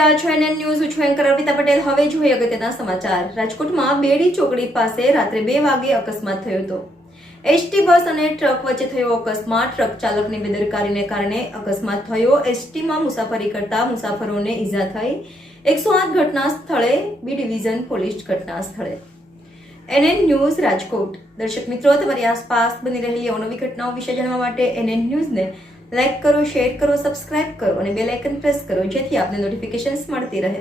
રહ્યા છો NN news. હું છું એન્કર અર્પિતા પટેલ. હવે જોઈએ અગત્યના સમાચાર. રાજકોટમાં બેડી ચોકડી પાસે રાત્રે 2 વાગે અકસ્માત થયો હતો. એસટી બસ અને ટ્રક વચ્ચે થયો અકસ્માત. ટ્રક ચાલકની બેદરકારીને કારણે અકસ્માત થયો. એસટીમાં મુસાફરી કરતા મુસાફરોને ઈજા થઈ. 108 ઘટના સ્થળે, બી ડિવિઝન પોલીસ ઘટના સ્થળે. NN news Rajkot. દર્શક મિત્રો, તમારી આસપાસ બની રહેલી અવનવી ઘટનાઓ વિશે જાણવા માટે એનએન ન્યૂઝને લાઈક કરો, શેર કરો, સબસ્ક્રાઇબ કરો અને બેલ આઇકન પ્રેસ કરો, જેથી આપને નોટિફિકેશન્સ મળતી રહે.